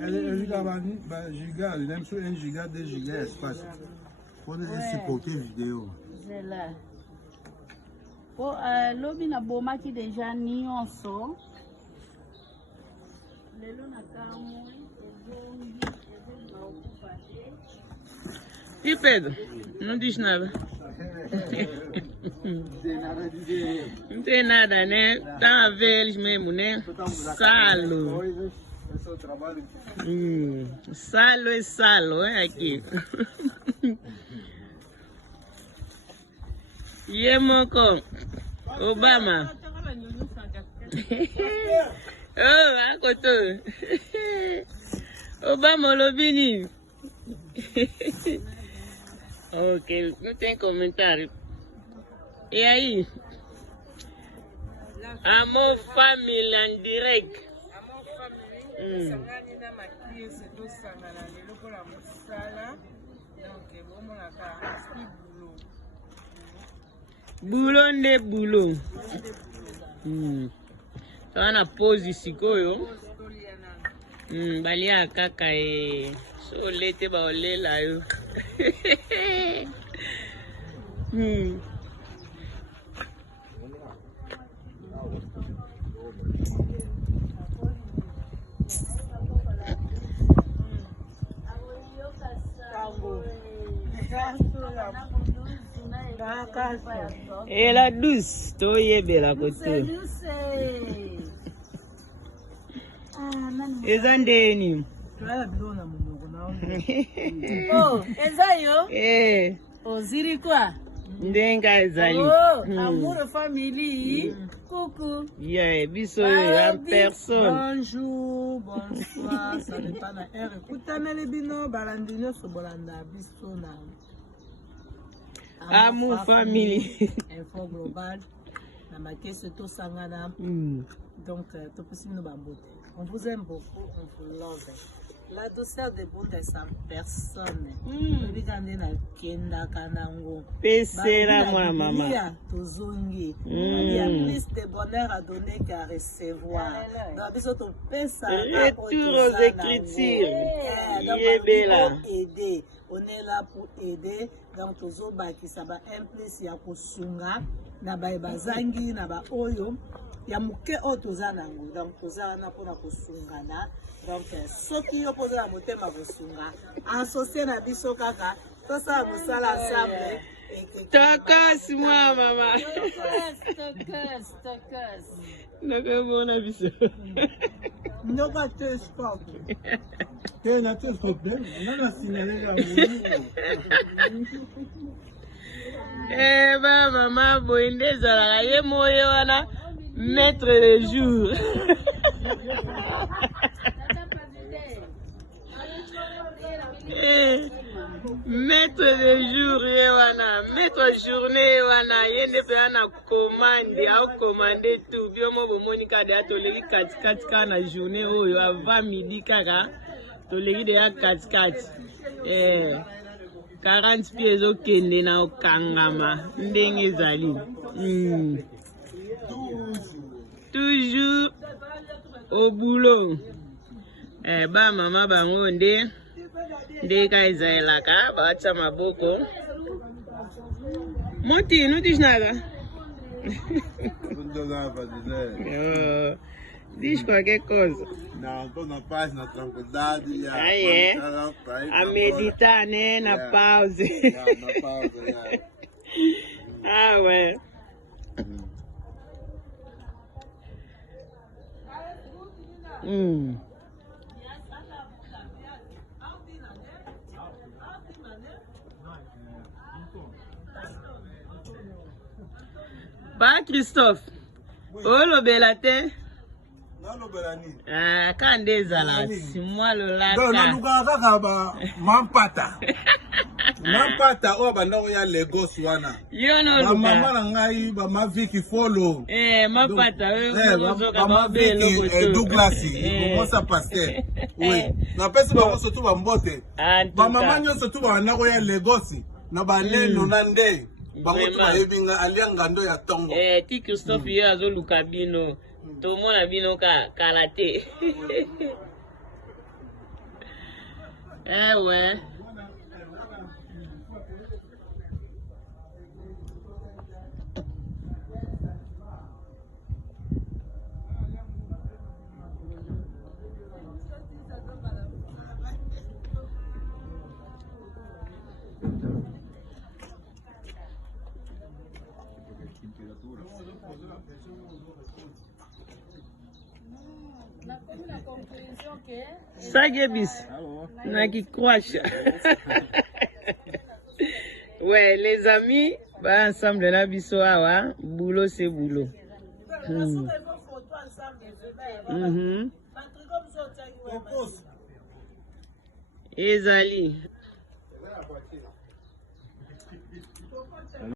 Elle giga, il aime sur 1 giga, 2 giga espace. Pour supporter vidéo. C'est là. Pour l'objet na boma qui déjà nyonso. Lelo na kamwe ezongi na okupate. E Pedro, não diz nada. Não tem nada, né? Tá a ver eles mesmo, né? Salo. Salo é salo, é aqui. E é moco. Obama. Oh, akoto. Obama Lobini. Ok, não tem comentário. E aí? Amor family en direct. Amor family. Sangani na makiese to sangana lelo pour la mosala. Donc bon la ka boulot. Boulot nde boulot. Sana pose sikoyo. Balia kaka so lete ba olela yo. Et la douce, toi y bela côté. Ezandeni. Oh, ezayo? Eh. Oziri quoi? Ndenga ezali. Oh, amour famille. Coucou. Yeah, biso en personne. Bonjour, bonsoir, ça dépend de l'heure. Écoutez, les bino, balandino, so bolanda, biso na. Amour famille. Info global. Na ma caisse to sangana. Donc, tout possible nous bambote. On vous aime beaucoup, on vous love. La douceur de Bunda est sans personne. Regardez na kenda kanango. Pesera moi maman. Il y a plus de bonheur à donner qu'à recevoir. Donc, biso to pesa. Retour aux écritures. Aider. On est là pour aider. Donc, tozo baki saba implice ya kusunga na ba bazangi na ba oyo ya muke o toza nango. Donc, toza na pona kusungana. Donc, soki yo poza na motema kusunga associé na biso kaka tosa kosala ensemble. Tokas moi maman. Tokas. Nakabona biso. Ndoka te sport. Na te problème, on a signalé la ba maman boinde zala ye moyo wana maître de jour. Maître de jour ye wana, maître journée wana yende pe ana commande, au commander tout biomo bomoni kade atoleki kati kana journée oyo avant midi kaka toleki de ya kati 40 pieds okende na okangama ndenge ezali. Toujours au boulot. Ba mama bango nde ka ezalelaka baatisa maboko. Moti nutishnaka. Diz qualquer coisa. Não, tô na paz, na tranquilidade. A meditar, né? Na pausa. Na pausa, Ah, ué. Ba Christophe. Olobela te. Kande ezala simwa lolaka. Naluka kaka ba mampata. Mampata o banda ya Lagos wana. Yo no luka. Mama na ngai ba maviki follow. Mampata ba maviki Douglas, comment ça passer? Oui. Na pesi ba so tu ba mbote. Ba mama nyoso tu ba na ko ya Lagos na ba leno na nde. Ba ko tu ba yebinga alianga ndo ya tongo. Ti Christophe yo azoluka bino. Tomona bino ka kalate. Eh ouais. Ça Gébis, na qui croche. Ouais, les amis, bah ensemble na biso awa, boulot c'est boulot. Ezali